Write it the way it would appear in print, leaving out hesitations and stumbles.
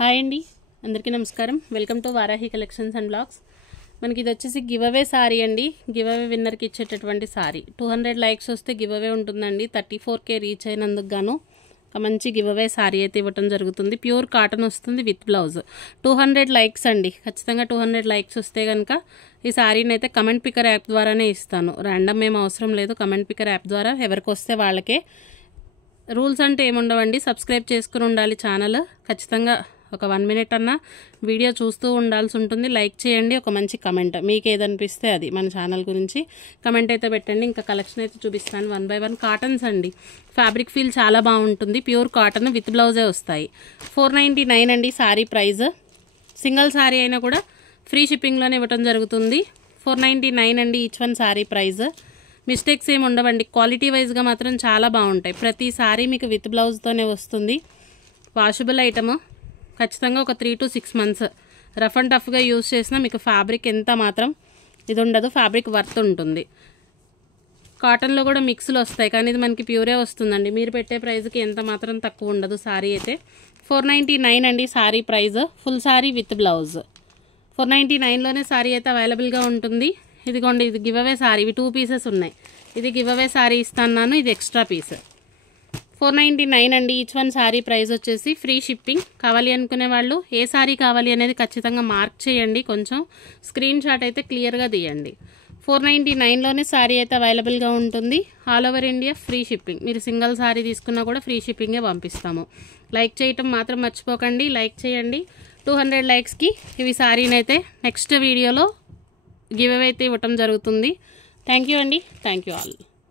Hi అండి, అందరికీ నమస్కారం. Welcome to Varahi collections and blogs. మనకి ఇది వచ్చేసి గివ్ అవే సారీ అండి. గివ్ అవే విన్నర్కి ఇచ్చేటటువంటి సారీ. 200 లైక్స్ వస్తే గివ్ అవే ఉంటుందండి. 34K రీచ్ అయినందుకు గాను ఒక మంచి గివ్ అవే సారీ అయితే ఇవ్వటం జరుగుతుంది. ప్యూర్ కాటన్ వస్తుంది విత్ బ్లౌజ్. 200 లైక్స్ అండి. ఖచ్చితంగా 200 లైక్స్ వస్తే కనుక ఈ సారీని అయితే కమెంట్ పికర్ యాప్ ద్వారానే ఇస్తాను. ర్యాండమ్ ఏం అవసరం లేదు. కమెంట్ పికర్ యాప్ ద్వారా ఎవరికి వస్తే వాళ్ళకే. రూల్స్ అంటే ఏముండవండి. సబ్స్క్రైబ్ చేసుకుని ఉండాలి ఛానల్. ఖచ్చితంగా ఒక 1 మినిట్ అన్నా వీడియో చూస్తూ ఉండాల్సి ఉంటుంది. లైక్ చేయండి, ఒక మంచి కమెంట్ మీకు ఏదనిపిస్తే అది మన ఛానల్ గురించి కమెంట్ అయితే పెట్టండి. ఇంకా కలెక్షన్ అయితే చూపిస్తాను 1 by 1. కాటన్స్ అండి. ఫ్యాబ్రిక్ ఫీల్ చాలా బాగుంటుంది. ప్యూర్ కాటన్ విత్ బ్లౌజే వస్తాయి. 499 అండి సారీ ప్రైస్. సింగిల్ సారీ అయినా కూడా ఫ్రీ షిప్పింగ్లోనే ఇవ్వటం జరుగుతుంది. 499 అండి each one sari price. Mistakes ఏమి ఉండవండి. క్వాలిటీ వైజ్గా మాత్రం చాలా బాగుంటాయి. ప్రతి సారీ మీకు విత్ బ్లౌజ్తోనే వస్తుంది. Washable item. ఖచ్చితంగా ఒక 3 to 6 months రఫ్ అండ్ టఫ్గా యూజ్ చేసినా మీకు ఫ్యాబ్రిక్ ఎంత మాత్రం ఇది ఉండదు. ఫ్యాబ్రిక్ వర్త్ ఉంటుంది. కాటన్లో కూడా మిక్స్లు వస్తాయి, కానీ ఇది మనకి ప్యూరే వస్తుందండి. మీరు పెట్టే ప్రైస్కి ఎంత మాత్రం తక్కువ ఉండదు. సారీ అయితే 499 అండి sari price. Full sari with blouse 499లోనే సారీ అయితే అవైలబుల్గా ఉంటుంది. ఇదిగోండి, ఇది గివ్ అవే సారీ. ఇవి 2 pieces ఉన్నాయి. ఇది గివ్ అవే సారీ ఇస్తాను, ఇది ఎక్స్ట్రా పీస్. 499 అండి ఈచ్ వన్ సారీ ప్రైస్ వచ్చేసి. Free shipping. కావాలి అనుకునే వాళ్ళు ఏ సారీ కావాలి అనేది ఖచ్చితంగా మార్క్ చేయండి. కొంచెం స్క్రీన్ షాట్ అయితే క్లియర్గా తీయండి. 499లోనే సారీ అయితే అవైలబుల్గా ఉంటుంది. All over India free shipping. మీరు సింగిల్ సారీ తీసుకున్నా కూడా ఫ్రీ షిప్పింగే పంపిస్తాము. లైక్ చేయటం మాత్రం మర్చిపోకండి. లైక్ చేయండి. 200 లైక్స్కి ఇవి సారీని అయితే నెక్స్ట్ వీడియోలో గివ్ అవే అయితే ఇవ్వటం జరుగుతుంది. థ్యాంక్ యూ అండి. Thank you all.